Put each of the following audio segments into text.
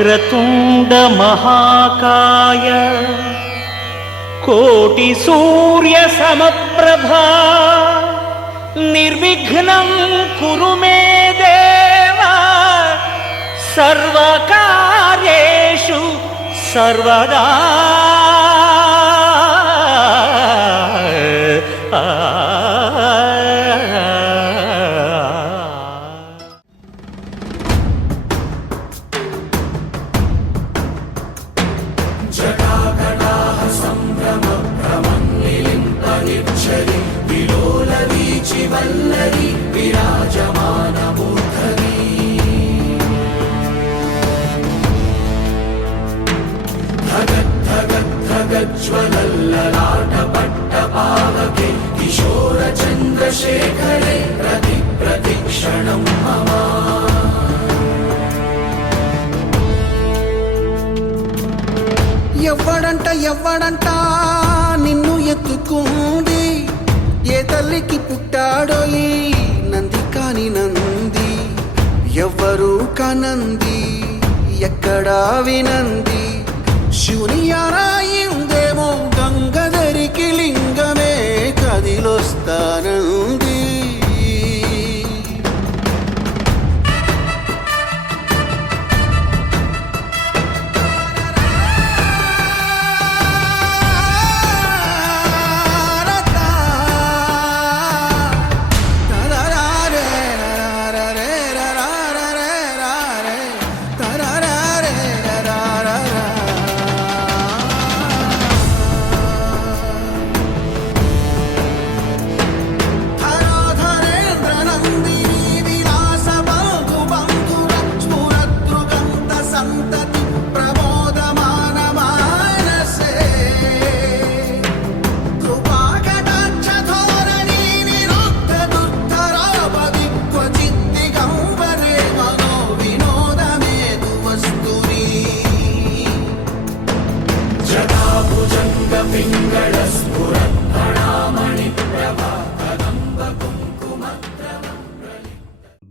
వక్రతుండ మహాకాయ కోటి సూర్య సమప్రభా నిర్విఘ్నం కురు మే దేవ సర్వకార్యేషు సర్వదా. ज्वलल्ललाटपट्टपावके किशोरचन्द्रशेखरे प्रतिक्षणं मम. ఎవ్వడంట నిన్ను ఎత్తుకుంది, ఏ తల్లికి పుట్టాడో ఈ నంది కాని నంది. ఎవ్వరు కనంది ఎక్కడా వినంది, శివుని ఆరాయిందేమో గంగధరికి లింగమే కదిలొస్తానంది.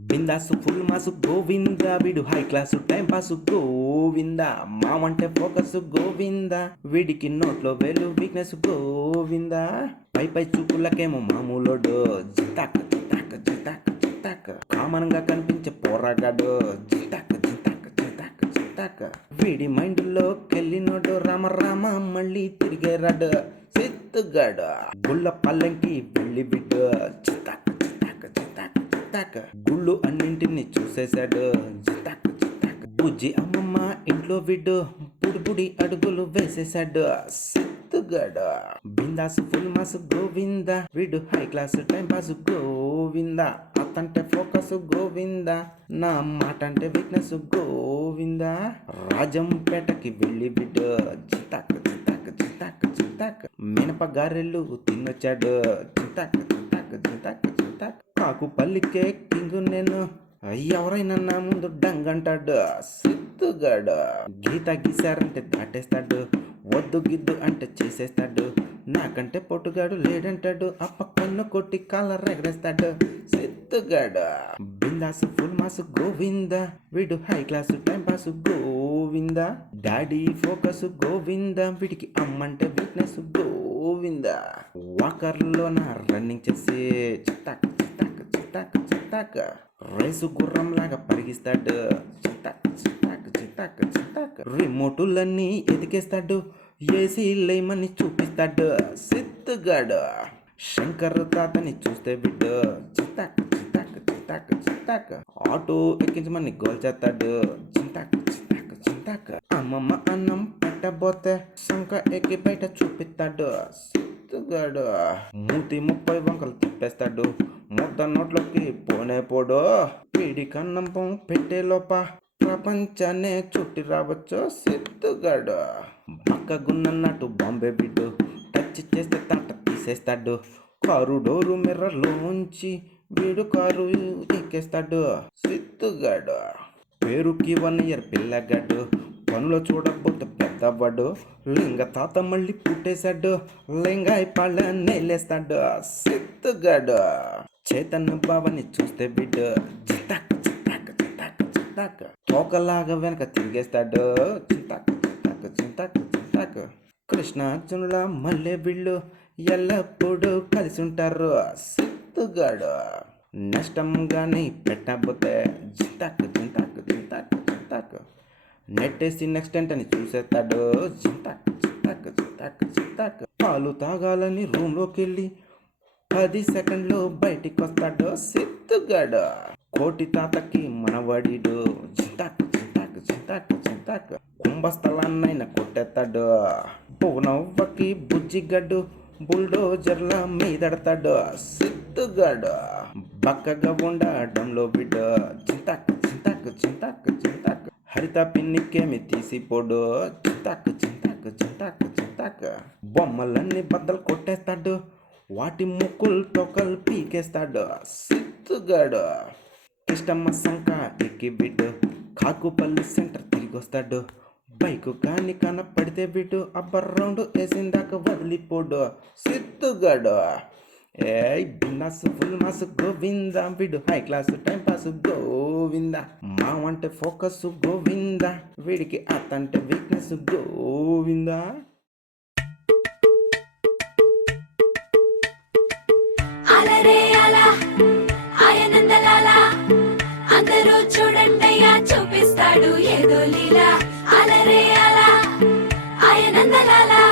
బిందాసు ఫుల్ మాసు గోవింద, వీడు high class time pass Govinda, మామంటే ఫోకస్ గోవింద, వీడికి నోట్లో వేలు వీక్నెస్ గోవింద, పై పై చూపులకేమో మామూలోడు జితాక్ జితాక్ జితాక్ జితాక్, కామన్ గా కనిపించే పోరాగాడు జితాక్ జితాక్ జితాక్ జితాక్, వీడి మైండ్ లోకెళ్ళినోడు రామ రామ మళ్ళీ తిరిగే రాడు సిత్తుగాడు, గుళ్ళ పల్లెంకి వెళ్ళి బిడ్డు జితాక్ జితాక్ జితాక్ జితాక్, గుళ్ళు అన్నింటినీ చూసేశాడు జితాక్ జితాక్, బుజ్జి అమ్మమ్మ ఇంట్లో వీడు పుడి పుడి అడుగులు వేసేశాడు సిత్తుగాడు. బిందాసు ఫుల్ మాసు గోవింద, వీడు high class time pass Govinda, అతంటే ఫోకస్ గోవింద, నా మాట అంటే వీక్నెస్ గోవింద, రాజంపేటకి వెళ్ళి బిడ్డు జితాక్ జితాక్ జితాక్ జితాక్, మినప గారెలు తినొచ్చాడు జితాక్ జితాక్ జితాక్ జితాక్, కాకు పల్లికే కింగు నేను, ఎవరైనా నా ముందు డంగంటాడు సిత్తుగాడు, గీత గీసారంటే దాటేస్తాడు, వద్దు గిద్దు అంటే చేసేస్తాడు, నాకంటే పొట్టుగాడు లేడంటాడు, అప్ప కన్ను కొట్టి కాలర్ ఎగరేస్తాడు సిత్తుగాడు. బిందాసు ఫుల్ మాసు గోవింద, వీడు high class time pass Govinda, daddy focus Govinda, వీడికి అమ్మంటే వీక్నెస్ గోవింద, వాకర్లోన రన్నింగ్ చేసి చిత్తాక్ చిత్తాక్ చిత్తాక్ చిత్తాక్, రైసు గుర్రం లాగా పరిగిస్తాడు చిత్తాక్ చిత్తాక్ చిత్తాక్ చిత్తాక్, రిమోటులన్నీ ఎతికేస్తాడు, ఏసీ లేమని చూపిస్తాడు సిత్తుగాడు, శంకర్ తాతని చూస్తే బిడ్డు చిత్తాక్ చిత్తాక్ చిత్తాక్ చిత్తాక్, ఆటో ఎక్కించమని గోల్ చేస్తాడు చింతాక్ చింతాక్ చింతాక్, అమ్మమ్మ అన్నం పెట్టబోతే శంక ఎక్కి బయట చూపిస్తాడు సిత్తుగాడు, మూతి 30 వంకలు తిప్పేస్తాడు, ముద్ద నోట్లోకి పోనే పోడు, పీడి కన్నం పెట్టే లోప ప్రపంచాన్నే చుట్టి రావచ్చు సిత్తుగాడు, పక్కగున్నట్టు బాంబే బిడ్డు టచ్ చేస్తే తాట తీసేస్తాడు, కారు డోరు మిర్రర్లోంచి వీడు కారు ఎక్కేస్తాడు సిత్తుగాడు, పేరుకి 1 ఇయర్ పిల్లగాడు, పనులో చూడకపోతే పెద్దవాడు, లింగ తాత మళ్ళీ పుట్టేశాడు, లింగాయి పళ్ళ నేలేస్తాడు సిత్తుగాడు, చైతన్య బావని చూస్తే బిడ్డు చిత్తాక్ చిత్తాక్ చిత్తాక్ చిత్తాక్, చింతాక తోకలాగా వెనక తిరిగేస్తాడు చింతాక చింతాక చింతాక చింతాక కృష్ణార్జునుల మల్లె బిళ్ళు ఎల్లప్పుడూ కలిసి ఉంటారు సిద్ధుగాడు నష్టంగానే పెట్టబోతే చింతాక చింతాక చింతాక చింతాక నెట్టేసి నెక్స్ట్ అని చూసేస్తాడు చింతాక చింతాక చింతాక చింతాక పాలు తాగాలని రూమ్లోకి వెళ్ళి 10 సెకండ్లు బయటికి వస్తాడు సిద్ధుగాడు కోటి తాతకి మనవడిడు చింతాక చింతాక చింతాక చింతాక కుంభస్థలాన్నైనా కొట్టేస్తాడు పువ్వునవ్వకి బుజ్జిగడ్డు బుల్డోజర్ల మీదడతాడు సిద్ధుగాడు బక్కగా ఉండడంలో బిడ్డ చింతాక చింతాక చింతాక చింతాక హరిత పిన్నికేమి తీసిపోడు చింతాక చింతాక చింతాక చింతాక బొమ్మలన్నీ బద్దలు కొట్టేస్తాడు వాటి ముక్కులు తొక్కలు పీకేస్తాడు సిద్ధుగాడు కిష్టమ్మ సంక ఎక్కి బిడ్డు కాకుపల్లి సెంటర్ తిరిగి వస్తాడు బైకు కాని కనపడితే బిడ్డు అబ్బర్ రౌండ్ వేసిందాక వదిలిపోడు సిద్ధుగాడు ఏ బిన్నాసు ఫుల్ మాసు గోవింద బిడ్డు high class time pass Govinda మా అంటే ఫోకస్ గోవింద వీడికి అతంటే వీక్నెస్ గోవింద అలరే అలా ఆయనందలాలా అందరూ చూడండయ్యా చూపిస్తాడు ఏదో లీలా అలరే అలా ఆయనందలాలా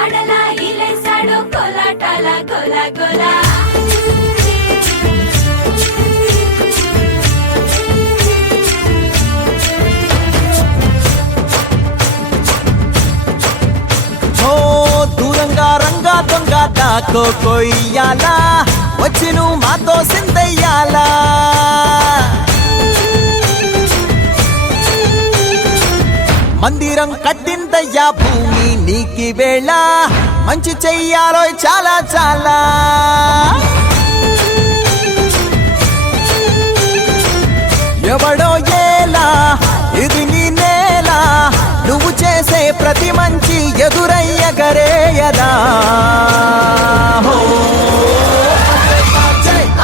ఆడలా ఇలేసాడు కోలాటాల గోలా గోలా దూరంగా రంగా దొంగ దాకో కొయ్యాలా వచ్చి నువ్వు మాతో సిందయ్యాలా మందిరం కట్టిందయ్యా భూమి నీకి వేళ మంచి చెయ్యాలో చాలా చాలా ఎవడో ఏలా ఇది నీ నేల నువ్వు చేసే ప్రతి మంచి ఎదురయ్యగరేయదా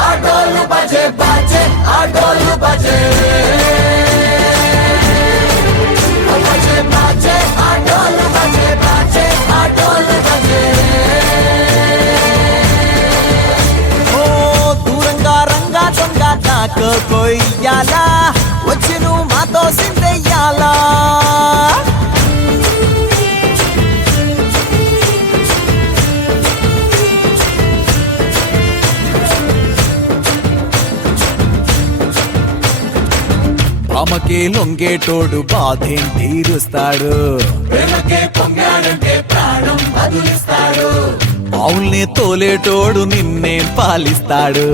ఆటోలు బజే బాజే ఆటోలు బజే బజే బాజే ఆటోలు బజే బాజే ఆటోలు బజే ఓ దూరంగా రంగా దొంగ నాకు కొయ్యాలా వచ్చి నువ్వు మాతో సిందెయ్యాలా ఆమెకే లొంగేటోడు బాధేం తీరుస్తాడు ఆవుల్ని తోలేటోడు నిన్నేం పాలిస్తాడు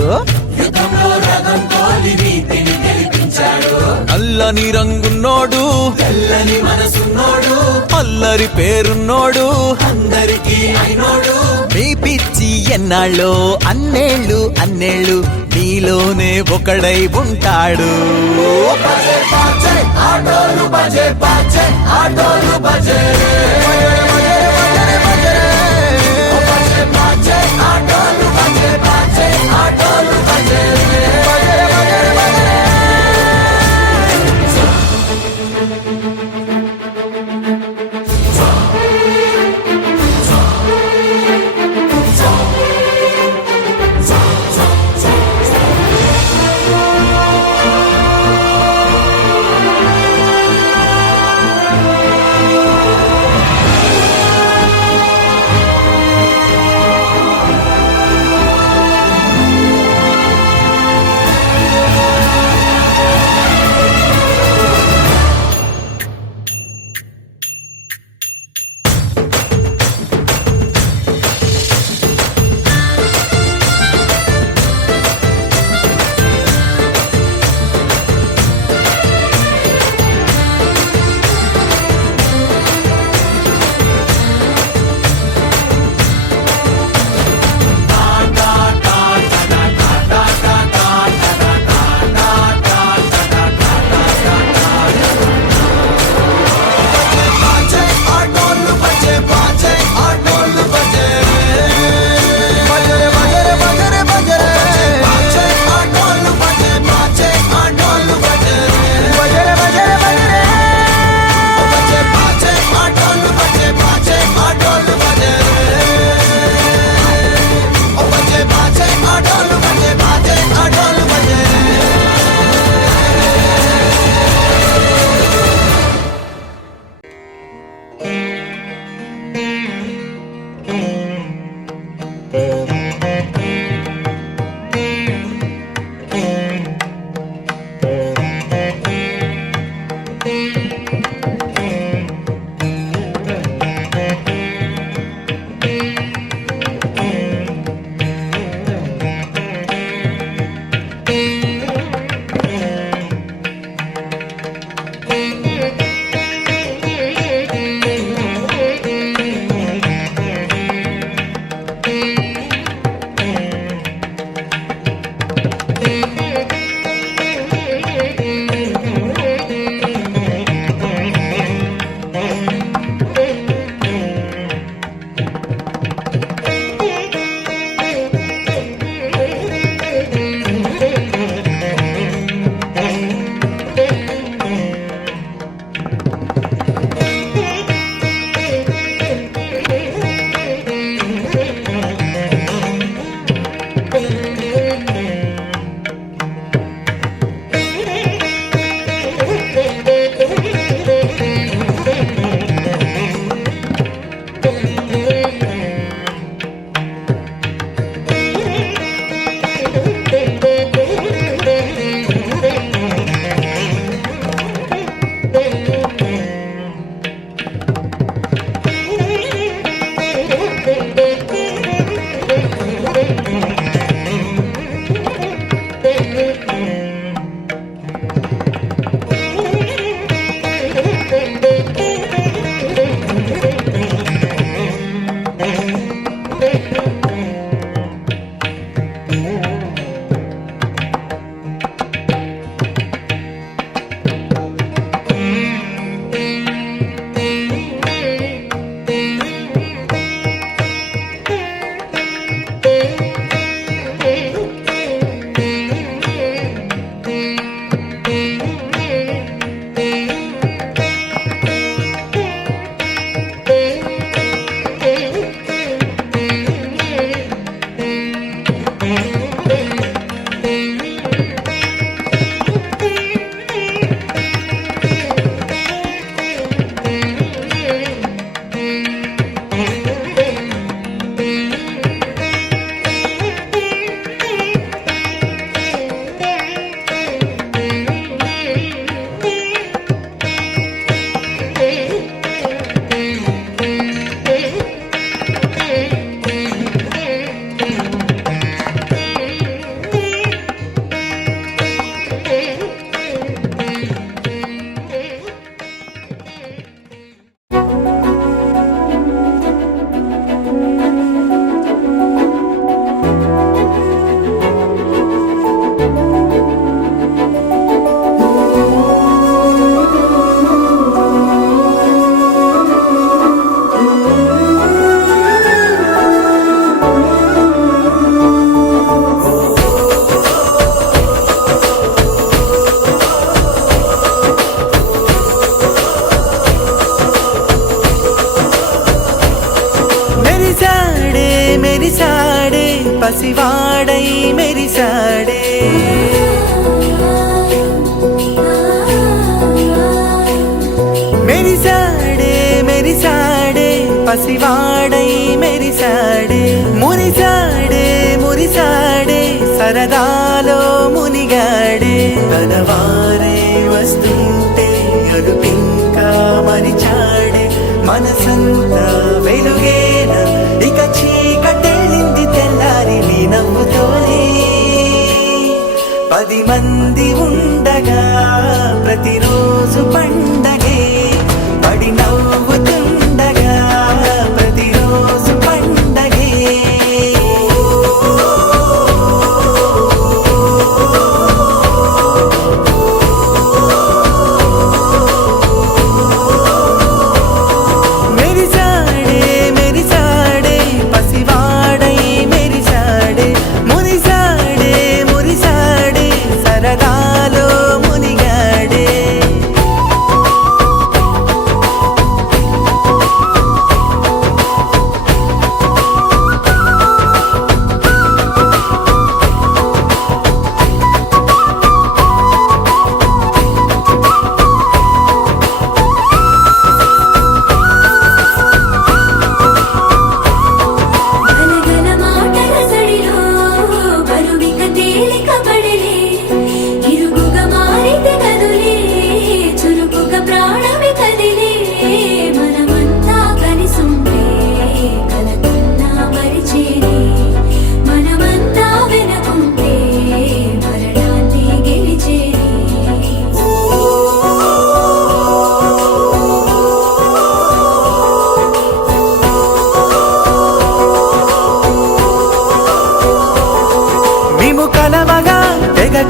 నల్లని రంగున్నోడు తెల్లని మనసున్నోడు అల్లరి పేరున్నోడు అందరికీ అయినోడు మీ పిచ్చి ఎన్నాళ్ళో అన్నేళ్ళు అన్నేళ్ళు నీలోనే ఒకడై ఉంటాడు ఆటోలు బజే బాజే ఆటోలు బజే ఆటోలు బజే బాజే ఆటోలు బజే పసివాడై మెరిసాడే మెరిసాడే మెరిసాడే పసివాడై మెరిసాడే మురిసాడే మురిసాడే సరదాలో మునిగాడే తనవారే వస్తుంటే అడుపింకా మరిచాడే మనసంతా వెలుగేన ఇక చీకటెళ్ళింది తెల్లారి నీ నవ్వుతోనే 10 మంది ఉండగా ప్రతిరోజు పండగే పడి నవ్వుతుండగా ప్రతిరోజు పండగే మెరిసాడే మెరిసాడే పసివాడై మెరిసాడే మురిసాడే మురిసాడే సరదాలో మునిగాడే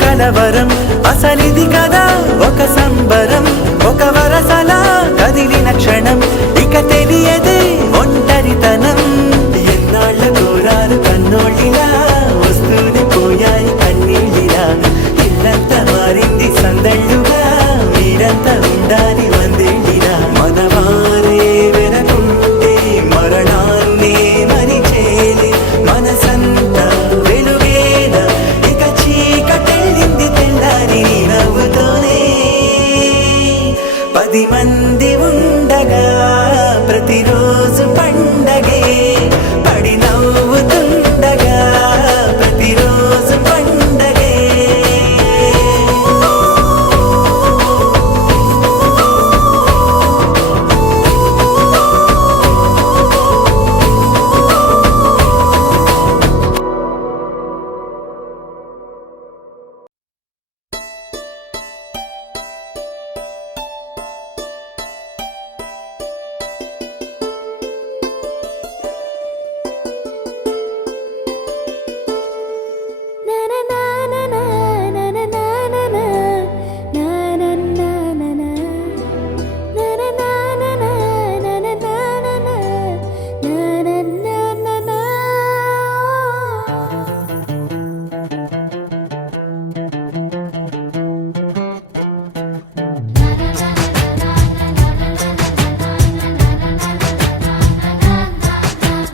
కలవరం అసలిది కదా ఒక సంబరం ఒక వరసలా కదిలిన క్షణం ఇక తెలియదే ఒంటరితనం ఎన్నాళ్ళ కోరారు కన్నోళ్ళిలా వస్తూనే పోయాయి కన్నీళ్ళిలా ఇల్లంతా మారింది సందళ్ళుగా మీరంతా ఉండాలి వందేళ్ళిలా మనవారే వెనకుంటే మరణాన్నే మరిచేలే మనసంతా వెలుగేన ఇక చీకటెళ్ళింది తెల్లారి నీ నవ్వుతోనే 10 మంది ఉండగా ప్రతిరోజు పండగే పడి నవ్వుతుండగా ప్రతిరోజు పండగే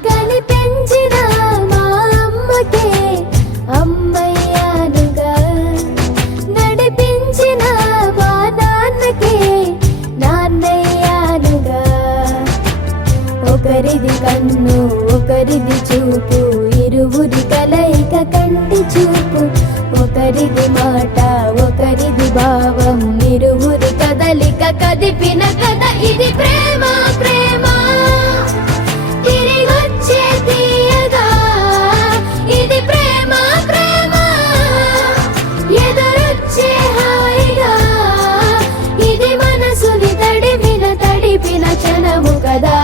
కనిపించిన మా అమ్మకే అమ్మయ్యానుగా నడిపించిన మా నాన్నకే నాన్నయ్యానుగా ఒకరిది కన్ను ఒకరిది చూపు ఇరువురి కలయిక కంటి చూపు ఒకరిది మాట ఒకరిది భావం ఇరువురి కదలిక కదిపిన కథ ఇది ప్రేమ ప్రేమ తిరిగొచ్చే తీయగా ఇది ప్రేమ ప్రేమ ఎదురొచ్చే హాయిగా ఇది మనసుని తడిపిన క్షణము కదా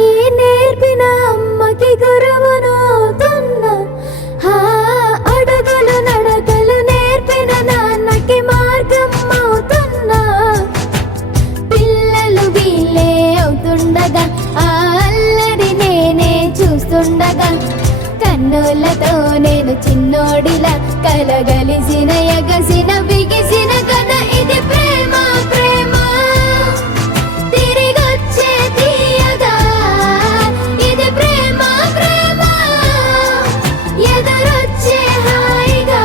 ఈ నేర్పిన అమ్మకి గురువునవుతున్నా అడుగులు నడకలు నేర్పిన నాన్నకి మార్గం అవుతున్నా పిల్లలు వీళ్ళే అవుతుండగా ఆ అల్లరి నేనే చూస్తుండగా కన్నులతో నేను చిన్నోడిలా కలగలిసిన ఎగసిన బిగిసిన కథ ఇది ప్రేమ ప్రేమ తిరిగొచ్చే తీయగా ఇది ప్రేమ ప్రేమ ఎదురొచ్చే హాయిగా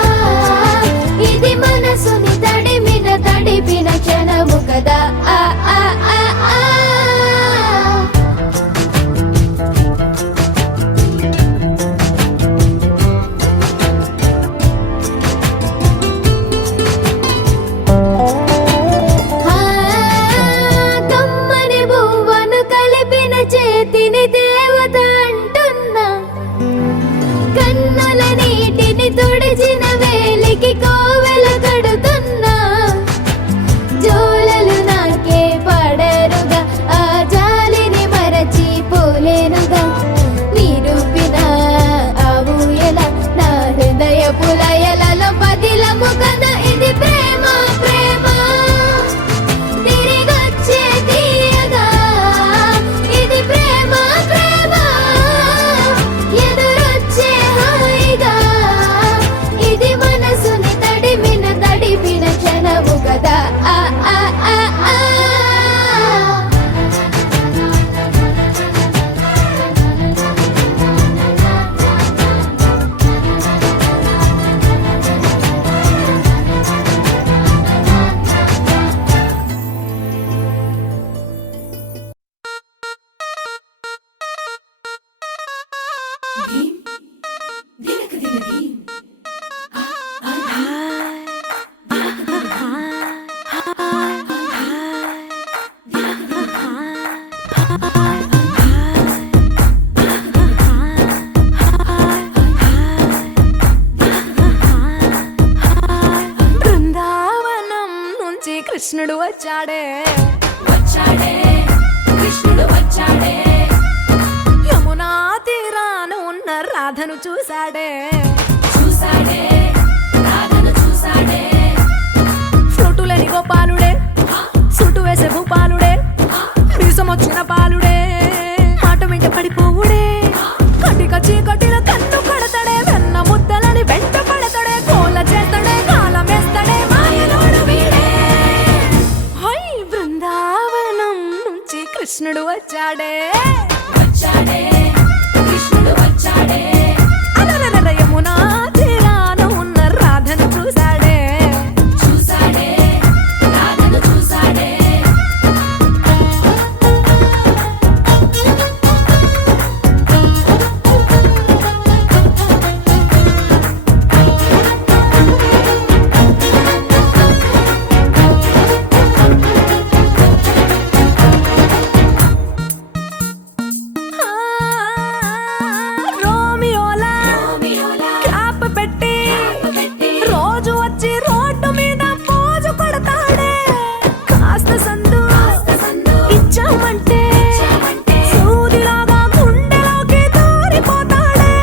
ఇది మనసుని తడిపిన క్షణము కదా ఆ ఆ ఆ ఆ కృష్ణుడు వచ్చాడే వచ్చాడే కృష్ణుడు వచ్చాడే యమునా తీరాన ఉన్న రాధను చూశాడే చూసాడే రాధను చూసాడే ఫ్లూటులేని గోపాలుడే సుటు వేసే భూపాలుడే మీసమొచ్చిన పాలుడే మాట వెంట పడిపోవుడే కటిక చీకటిల కన్ను కడతాడే వెన్న ముద్దలని వెంట పడతాడే కోల చేస్తాడే కాలం వేస్తాడే మాయలోడు వీడే హై బృందావనం నుంచి కృష్ణుడు వచ్చాడే వచ్చాడే కృష్ణుడు వచ్చాడే అలరలర యమునా తీరాన ఉన్న రాధను చూశాడే చూసాడే రాధను చూసాడే ఆ, రోమియోలా రోమియోలా క్యాప్ పెట్టి పెట్టి రోజు వచ్చి రోడ్డు మీద పోజు కొడతాడే కాస్త సందు సందు ఇచ్చామంటే ఇచ్చామంటే సూదిలాగా గుండెలోకి దూరిపోతాడే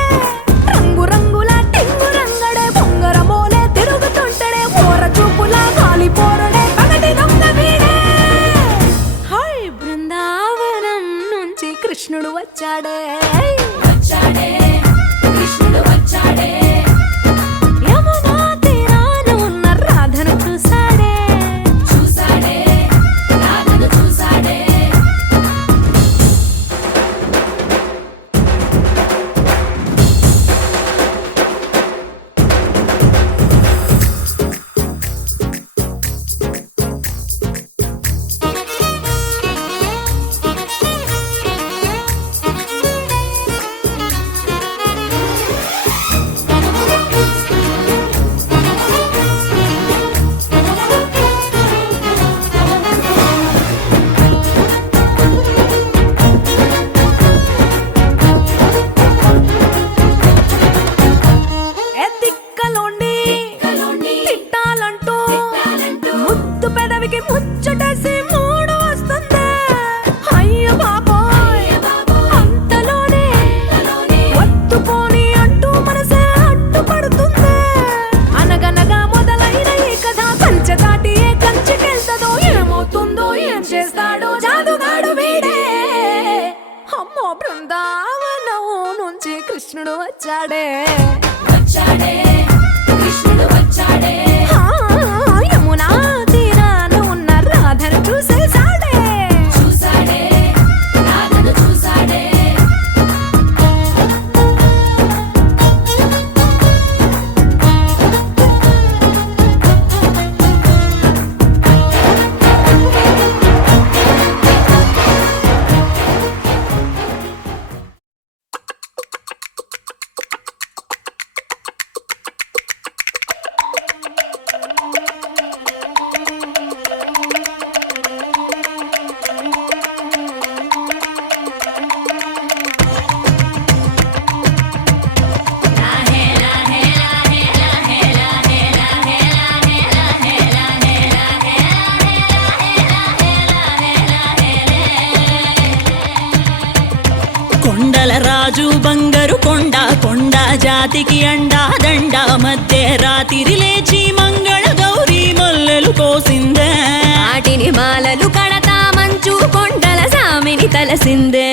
రంగు రంగుల టింగు రంగడే బొంగరమోలే తిరుగుతుంటాడే ఓర చూపులా కాలిపోరడే పగటి దొంగ వీడే హై బృందావనం నుంచి కృష్ణుడు వచ్చాడే వచ్చాడే కృష్ణుడు వచ్చాడే యమునా తీరాన ఉన్న రాధను చూశాడే చూసాడే రాధను చూసాడే ఎత్తిక్కలోండి కలోని తిట్టాలంటూ తిట్టాలంటూ ముద్దు పెదవికి ముచ్చటేసి మూడు వస్తుంది అయ్య బాబోయ్ బాబోయ్ అంతలోనే కలోని వత్తుపోని అంటూ మనసే అడ్డుపడుతుంది అనగనగా మొదలైన ఈ కథ కంచె దాటి ఏ కంచెకెళ్తదో ఏమవుతుందో ఏం చేస్తాడో జాదుగాడు వీడే అమ్మో బృందావనం నుంచి కృష్ణుడు వచ్చాడే వచ్చాడే కృష్ణుడు వచ్చాడే ఆ, యమునా తీరాన ఉన్న రాధను చూసేశాడే చూసాడే రాధను చూసాడే కొండల రాజు బంగారు కొండ కొండ జాతికి అండా దండ మధ్య రాత్రి లేచి మంగళ గౌరీ మల్లెలు కోసిందే వాటిని మాలలు కడతా మంచు కొండల సామిని తలసిందే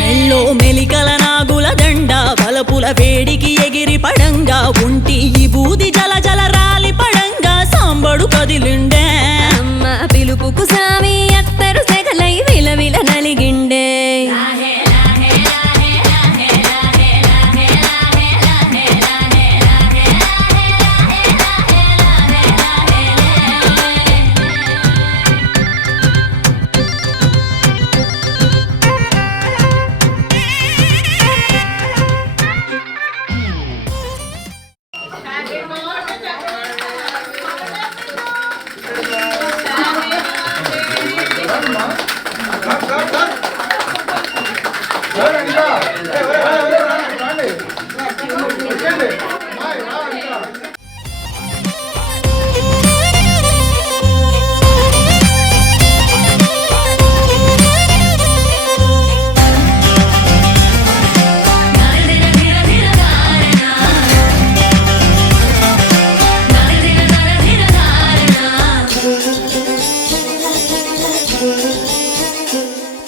మెల్లో మెలికల నాగుల దండ బలపుల వేడికి ఎగిరి పడంగా ఉంటి ఈ బూది జల జల రాలి పడంగా సాంబడు కదిలిండే అమ్మ పిలుపుకు సామి అత్తరు సెగలై విలవిల నలిగిండే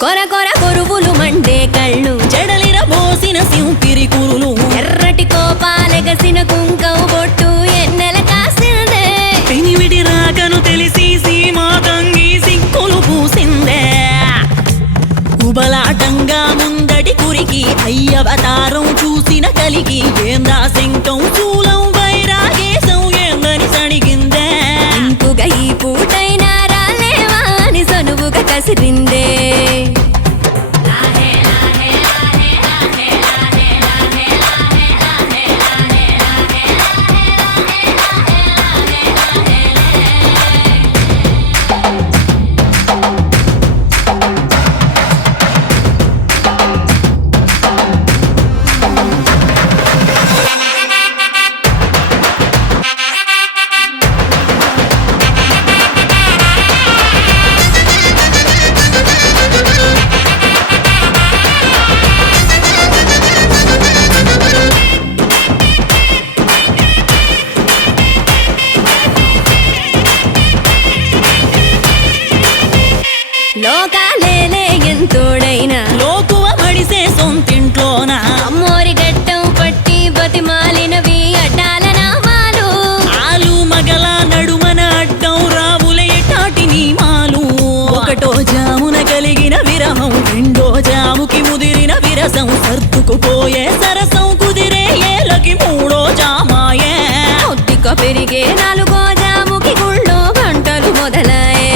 కొర కొర కొరువులు మండే కళ్ళు, జడలిర పోసిన సింపిరి కురులు, ఎర్రటి కోపాలెగసిన కుంకం బొట్టు ఎన్నెల కాసిందే. పెనివిడి రాకను తెలిసి సీమా తంగి సిక్కులు పూసిందే. ఉబలాటంగా ముందటి కురికి అయ్యవతారం చూసిన కలిగి ఏందా శంకం శూలం వైరాగేశం ఏందని సణిగిందే. ఇంకుగా ఈ పూటైనా రాలేవా అని సనువుగా కసిరిందే. లోకాలేలే ఎంతోడైనా లోకువ మడిసే సొంతింట్లోన అమ్మోరి గట్టం పట్టి బతిమాలినవి అడ్డాల నామాలు. ఆలు మగల నడుమన అడ్డం రావులే ఎటాటి నీమాలు. ఒకటో జామున కలిగిన విరహం, రెండో జాముకి ముదిరిన విరసం, సర్దుకుపోయే సరసం కుదిరే ఏలకి మూడో జామాయే. ఒత్తిక పెరిగే నాలుగో జాముకి గుళ్ళో గంటలు మొదలాయే.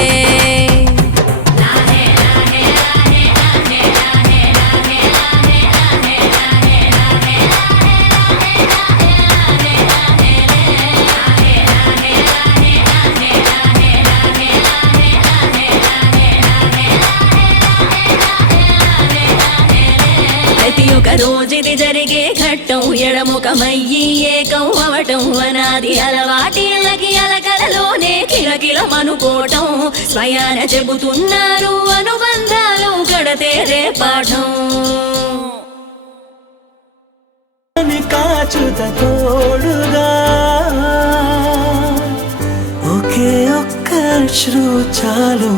ప్రతి ఒక్క రోజుది జరిగే ఘట్టం, ఎడముఖమయ్యి ఏకం అవటం, అనాది అలవాటిళ్ళకి అలకలలోనే కిలకిలమనుకోవటం. స్వయాన చెబుతున్నారు అనుబంధాలు గడతేరే పాఠం. కాచుత తోడుగా ఒకే ఒక్క శ్రు చాలు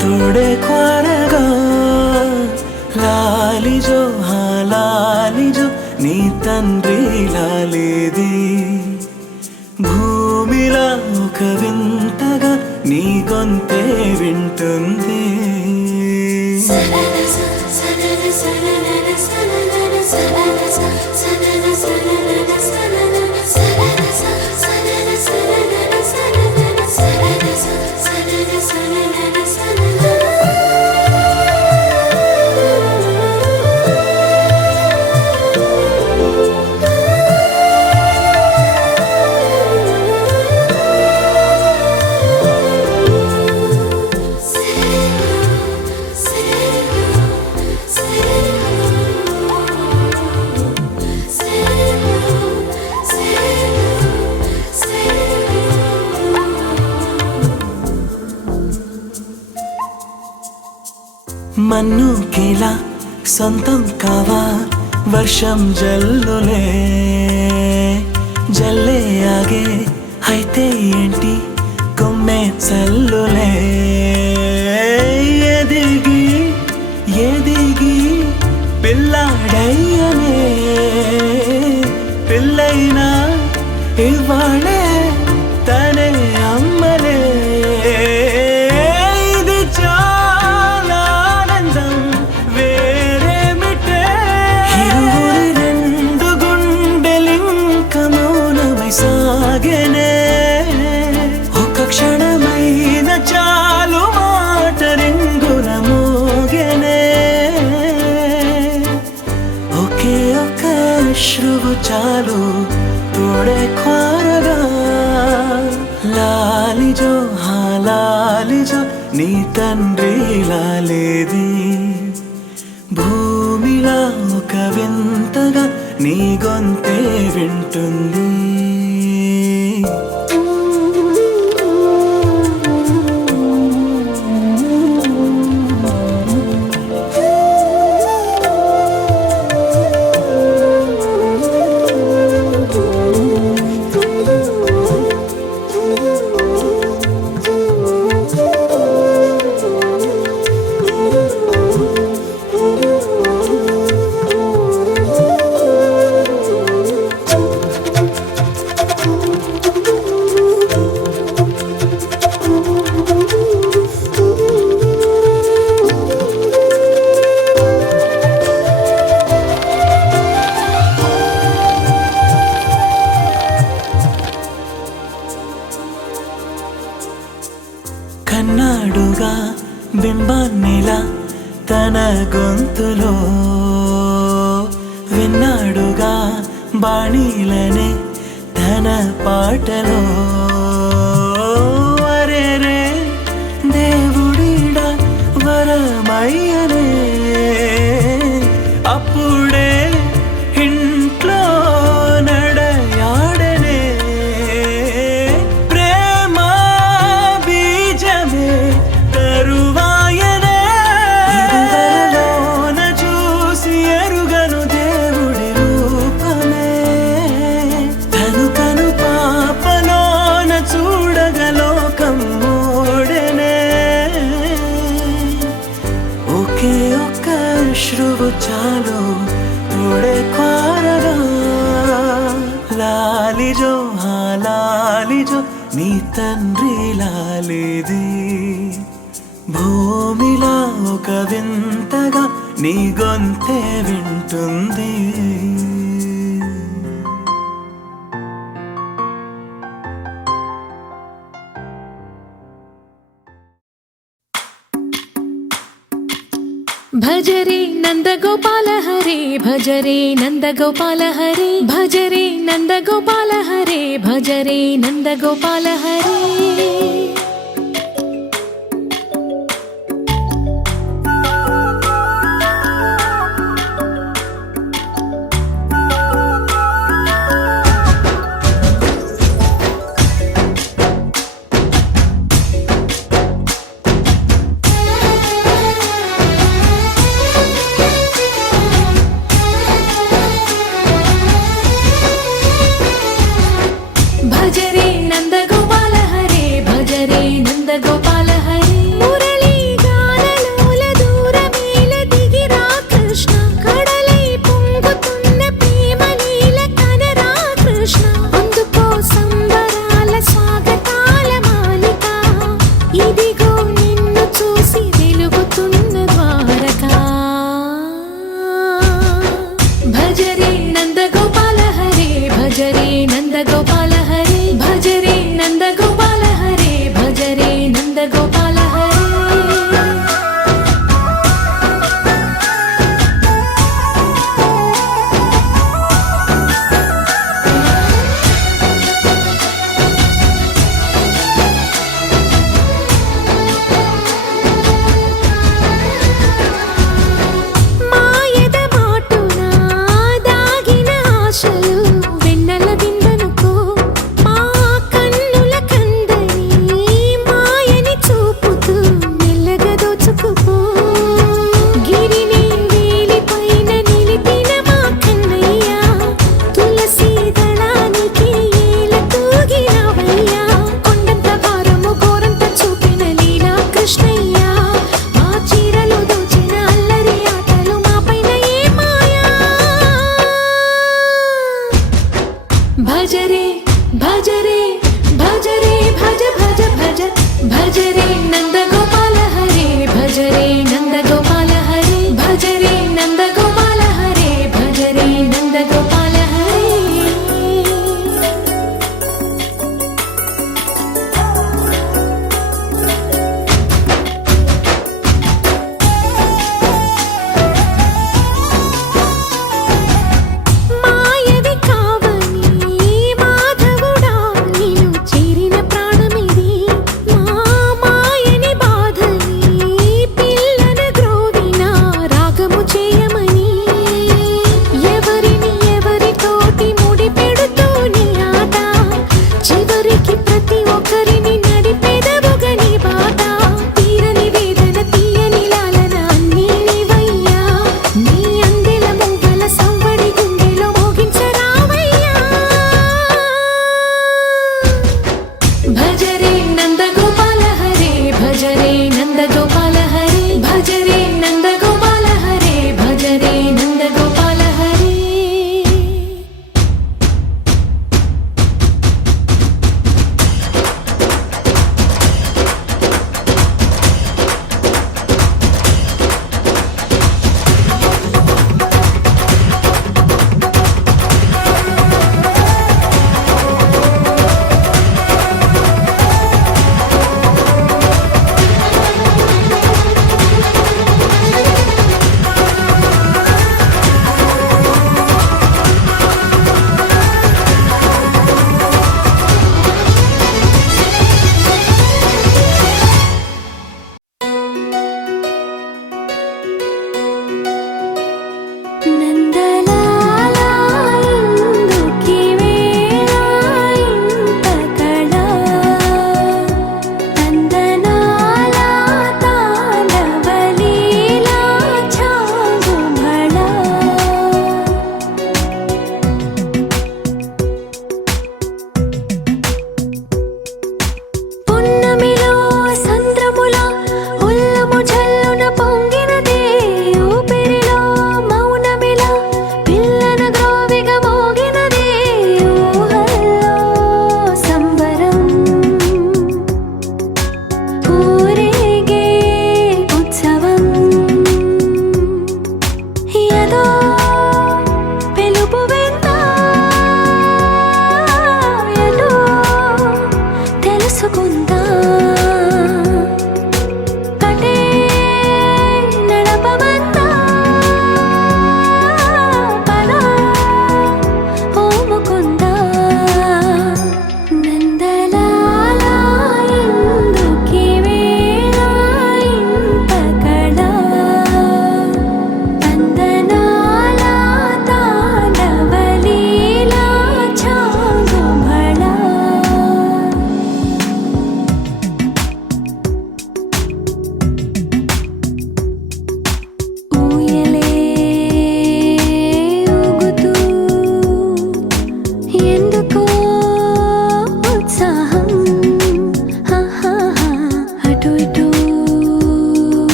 తోడే కొరగా. లాలిజో లాలిజో నీ తండ్రి లాలేది, భూమిలా ఒక వింతగా నీ గొంతే వింటుంది. మన్నుకేలా సొంతం కావా వర్షం జల్లులే, జల్లే ఆగే అయితే ఏంటి కొమ్మే చల్లులే. ఎదిగి ఎదిగి పిల్లాడయ్యనే, పిల్లైనా ఇవాళే తనే అమ్మలే. ఇది చాలా ఆనందం వేరేమిటే, ఇరువురి రెండు గుండెలింక మౌనమై సాగెనే. ఒక క్షణమైన చాలు మాట రింగున మోగెనే. ఒకే ఒక శ్రువు చాలు తోడే కోరగా. లాలిజో లాలిజో నీ తండ్రి లాలేది, భూమిలా ఒక వింతగా నీ గొంతే వింటుంది. ఇలా తన గొంతులో విన్నాడుగా బాణీలనే తన పాటలో అరేరే దేవుడిడా వరమయ్యనే అప్పుడే ఇంట్లో నడయాడనే ప్రేమ బీజమే తరువాయనే ఇరువరలోన చూసి ఎరుగను దేవుడి రూపమే తను కను పాపలోన చూడగలోకం మోడనే ఒకే ఒక్క శ్రువు చాలు తోడే క్వారగా లాలిజో లాలిజో నీ తండ్రి లాలిది భూమిలా ఒక వింతగా నీ గొంతే వింటుంది భజరే నందగోపాల హరే భజరే నందగోపాల హరే భజరే నందగోపాల హరే భజరే నందగోపాల హరే భజరే నందగోపాల హరే భజ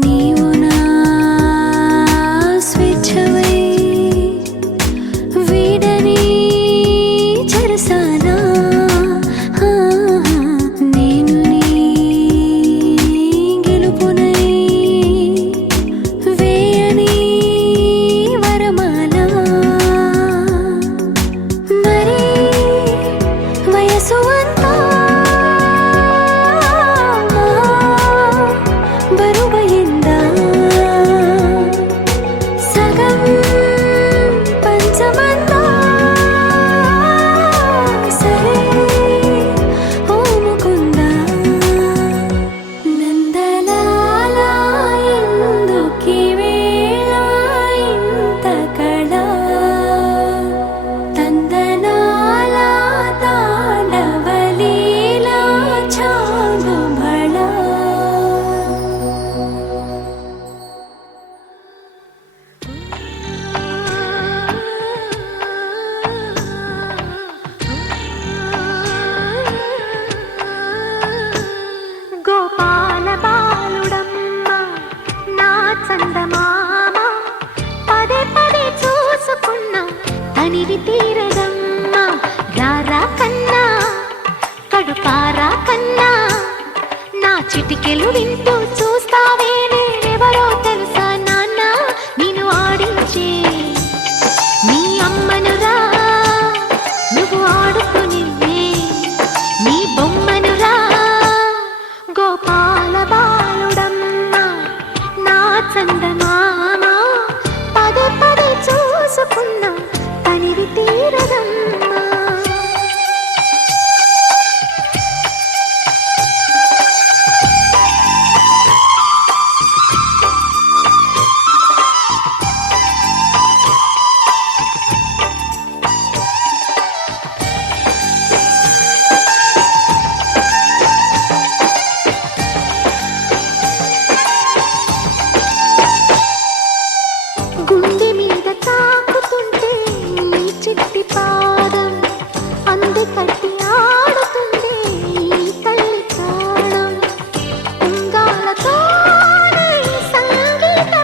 నీవు నా స్వేచ్ఛవై వీడని చెరసానా నేను నీ గెలుపునై వేయని వరమాల మరి వయసు అంతా బరువైందా సగం పంచమంతా సరే ఓముకుందా నందలాల ఎందుకీ వేళ ఇంత కళ తందనాల తాండవలీలా చాగు భళ గోపాల బాలుడమ్మ నా చందమామ పదే పదే చూసుకున్నా తనివి తీరదమ్మ రారా కన్నా కడుపారా కన్నా నా చిటికెలు వింటూ చూస్తావే నేనెవరో తెలుసా నాన్న నేను ఆడించే నీ అమ్మనురా నువ్వు ఆడుకుని నీ బొమ్మనురా గోపాల బాలుడమ్మ నా చందమామ పదే పదే చూసుకున్నా తనివి తీరదమ్మా గుండె మీద తాకుతుంటే నీ చిట్టి పాదం అంది కట్టి ఆడుతుండే ఈ తల్లి ప్రాణం ఉంగాలతోనే సంగీత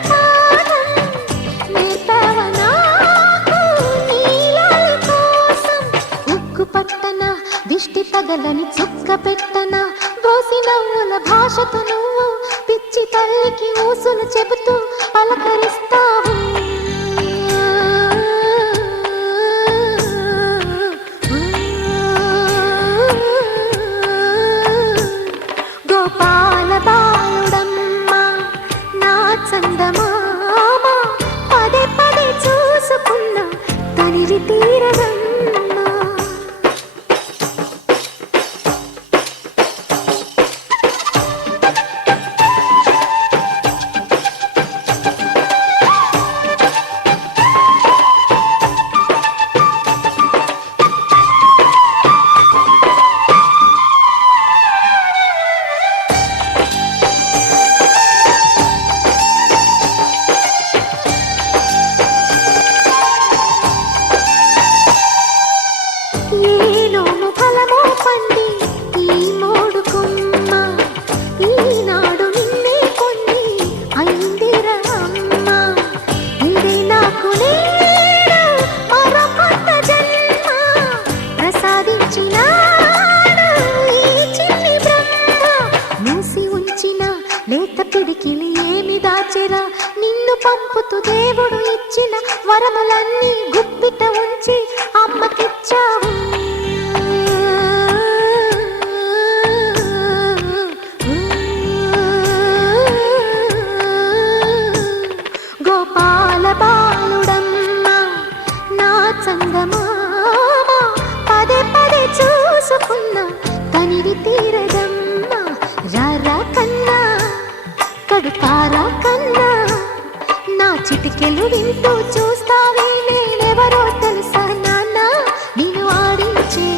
పాఠం నేర్పవ నాకు నీలాలి కోసం ఉక్కు పట్టన దిష్టి తగలని చుక్క పెట్టన దోసి నవ్వుల భాషతో నువ్వు పిచ్చి తల్లికి ఊసులు చెబుతూ పలకరిస్తావు గోపాల బాలుడమ్మ నా చందమామ పదే పదే చూసుకున్నా తనివి తీరదమ్మా ఏలోను ఫలమో పండి ఈ మోడు కొమ్మ ఈనాడు నిన్నే కొన్ని అయిందిరమ్మ ఇదే నాకు నేడు మరో కొత్త జన్మ ప్రసాదించినాడు ఈ చిన్ని బ్రహ్మ మూసి ఉంచిన లేత పిడికిలి ఏమి దాచెరా నిన్ను పంపుతూ దేవుడు ఇచ్చిన వరములన్నీ గుప్పిట ఉంచి అమ్మకిచ్చావు కేకెలు వింటూ చూస్తావే నేనెవరో తెలుసా నాన్న నేను ఆడించే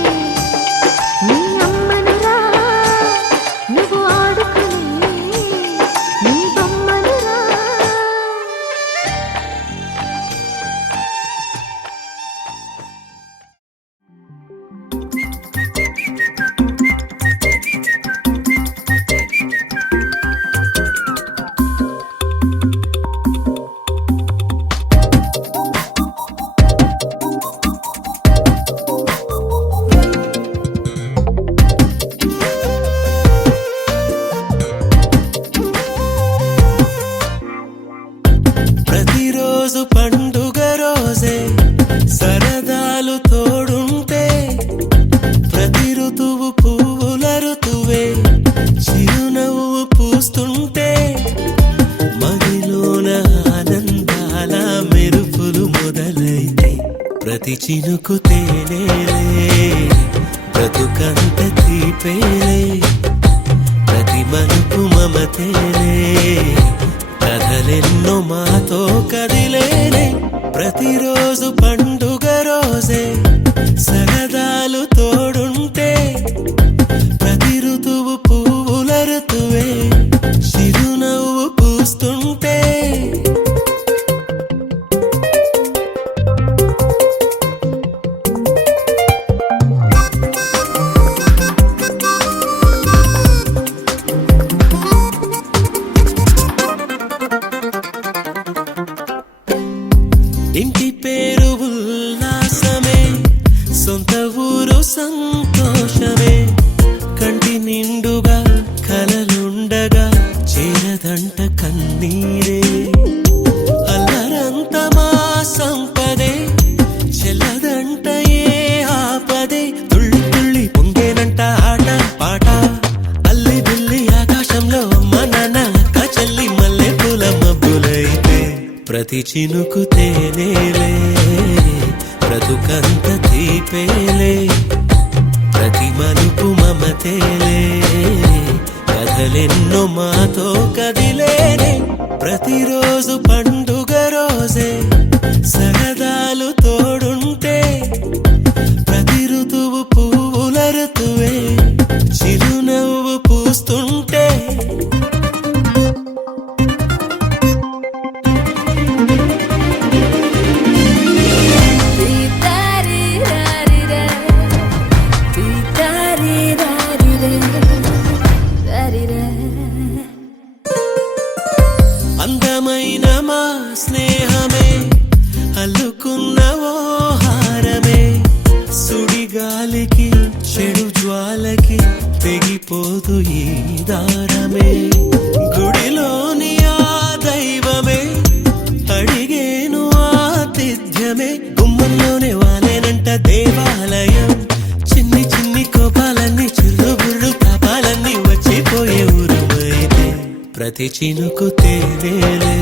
నీ అమ్మనురా నువ్వు ఆడుకునే నీ బొమ్మనురా ప్రతిరోజు పండుగ రోజే సరదాలు తోడుంటే ప్రతి ఋతువు పువ్వుల ఋతువే చిరునవ్వు పూస్తుంటే మదిలోన ఆనందాల మెరుపులు మొదలైతే ప్రతి చినుకు తేనేలే బ్రతుకంత తీపేలే ప్రతి మలుపు మమతేలే కథలెన్నో మాతో కదిలేనే ప్రతిరోజు పండుగ రోజే సరదాలు తోడుంటే ప్రతి ఋతువు పువ్వుల ఋతువే చిరునవ్వు పూస్తుంటే ఇంటి పేరు ఉల్లాసమే సొంత ఊరు సంతోషమే కంటి నిండుగా కలలుండగా చేరదంట కన్నీరే అల్లరంత మా సంపదే చెల్లదంట ఏ ఆపదే తుళ్ళి తుళ్ళి పొంగేనంట ఆట పాట అల్లి బిల్లి ఆకాశంలో అమ్మ నాన్న అక్క చెల్లి మల్లె పూల మబ్బులైతే ప్రతి చినుకు తేనేలే బ్రతుకంత తీపేలే ప్రతి మలుపు మమతేలే కథలెన్నో మాతో కదిలేనే ప్రతిరోజు పండుగ రోజే సరదాలు తోడుంటే ప్రతి ఋతువు పువ్వుల ఋతువే చిరునవ్వు పూస్తుంటే అందమైన మా స్నేహమే అల్లుకున్న ఓ హారమే సుడిగాలికి చెడు జ్వాలకి తెగిపోదు ఈ దారమే గుడిలోని ఆ దైవమే అడిగేను ఆతిథ్యమే గుమ్మంలోనే వాలేనంట దేవాలయం చిన్ని చిన్ని కోపాలన్నీ చిరుబుర్రు తాపాలన్నీ వచ్చిపోయే ఊరుమైతే ప్రతి చినుకు తేనేలే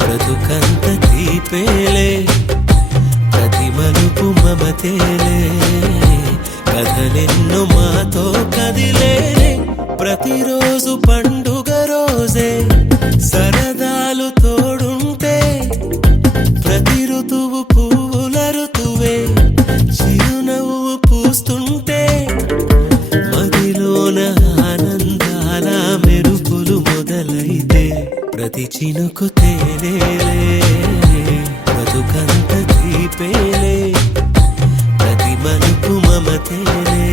బ్రతుకంత తీపేలే ప్రతి మలుపు మమతేలే కథలెన్నో మాతో కదిలేనే ప్రతిరోజు పండుగ రోజే సరదాలు తోడుంటే ప్రతి ఋతువు పువ్వుల ఋతువే చిరునవ్వు పూస్తుంటే మదిలోన ఆనందాల మెరుపులు మొదలైతే ప్రతి చినుకు తేనేలే బ్రతుకంత తీపేలే ప్రతి మలుపు మమతేలే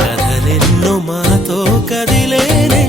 కథలెన్నో మాతో కదిలేనే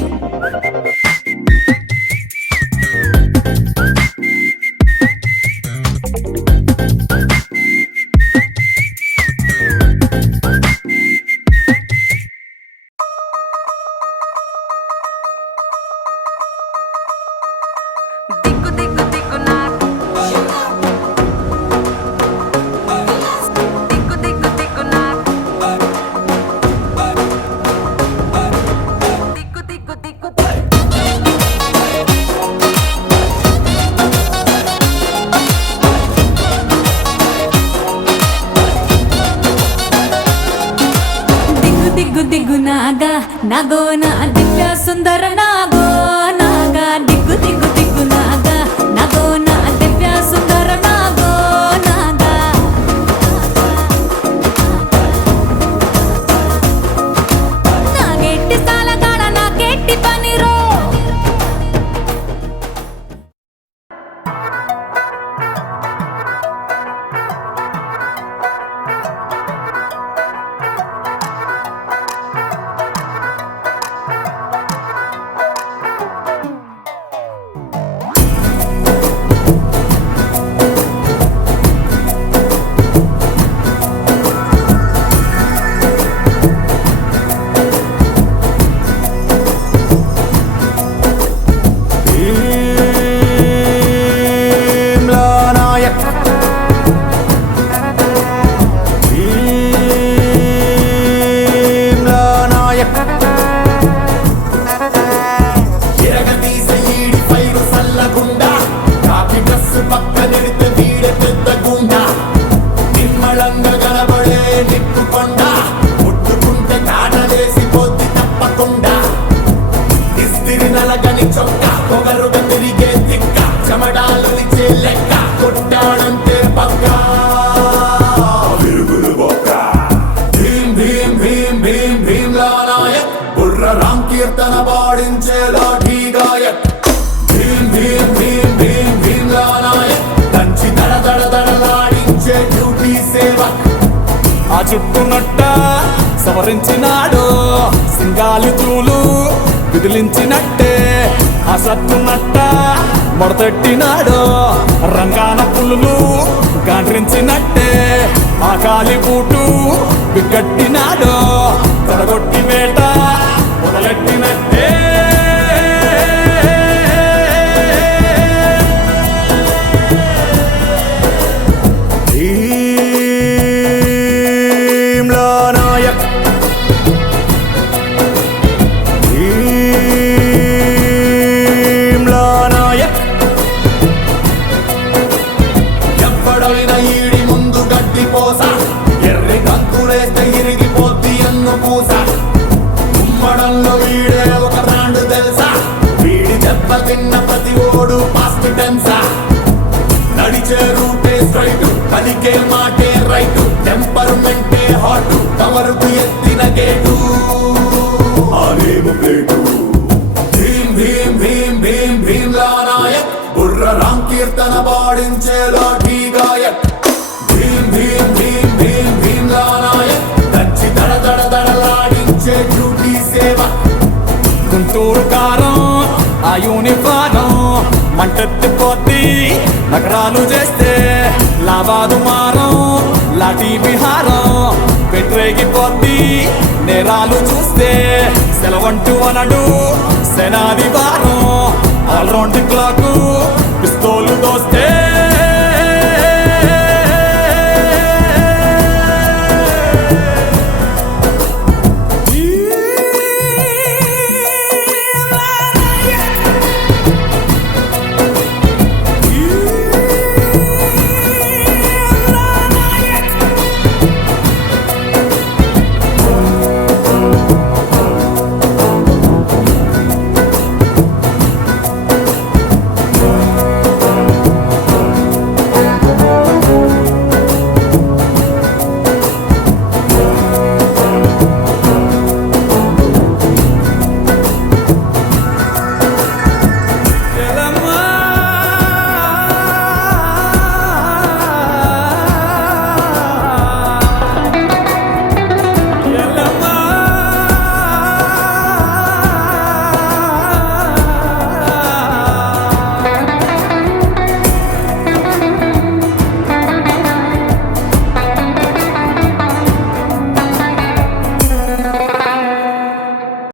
నాగో నా దివ్య సుందర నాగో నాగా దిగ్గు దిగ్గు దిగ్గు నాగా నాగో నా దివ్య సుందర నాగో నాగా నా గెట్టి సాలగాడ నా గెట్టి పనిరో భీమ్లా నాయక్ భీమ్లా నాయక్ ఎరగదీసే ఈడి పైరు సల్లగుండా కాకి డ్రస్సు పక్క నిడితే వీడే పెద్ద గుండా నిమ్మళంగా గనబడే నిప్పుకొండ ముట్టుకుంటే కాటలేసి పోద్ది తప్పకుండా ఇస్తిరి నలగని చొక్క పొగరుగా తిరిగే తిక్క చెమడాలు ఇచ్చే లెక్క కొట్టాడంటే పక్క విరుగులు బొక్క భీమ్ భీమ్ భీమ్ భీమ్ భీమ్లా నాయక్ బుర్ర రామ్ కీర్తన పాడించే లాఠీ గాయక్ భీమ్ భీమ్ భీమ్ భీమ్ భీమ్లా నాయక్ దంచి దడ దడ దడలాడించే డ్యూటీ సేవక్ ఆ చుట్టునట్ట సవరించినాడు సింగాలి తూలు విదిలించినట్టే ఆ సత్తునట్ట మొడతెట్టినాడు రంగాన పులులు గాండ్రించినట్టే ఆ కాలి బూటు బిగ్గట్టినాడు తొడగొట్టి వేట మొదలెట్టినట్టే భీమ్లా నాయక్ భీమ్లా నాయక్ ఎవ్వడైనా ఈడి ముందు గడ్డి పోస ఎర్రి కంకులేస్తే ఇరిగిపోద్ది అన్ను పూస ఉమ్మడంలో వీడే ఒక బ్రాండ్ తెలుసా వీడి దెబ్బ తిన్న ప్రతి ఓడు పాస్ట్ టెన్సా నడిచే రూటే స్ట్రైట్ పలికే మాటే రైట్ టెంపర్మెంటే హాట్ కవరుకు ఎత్తిన గేటు ఆనేము ప్లేటు భీమ్ భీమ్ భీమ్ భీమ్ భీమ్లా నాయక్ బుర్ర రామ్ కీర్తన పాడించే లాఠీ గాయక్ భీమ్ భీమ్ భీమ్ భీమ్ భీమ్లా నాయక్ దంచి దడ దడ దడలాడించే డ్యూటీ సేవ గుంటూరు కారం ఆ యూనిఫారం మంటెత్తిపోద్ది నగరాలు చేస్తే లావాదు మారం లాఠీ విహారం పెట్టరేగిపోద్ది నేరాలు చూస్తే సెలవంటూ అనడు సెనాది వారం ఆల్రౌండ్ క్లాకు పిస్తోలు దోస్తే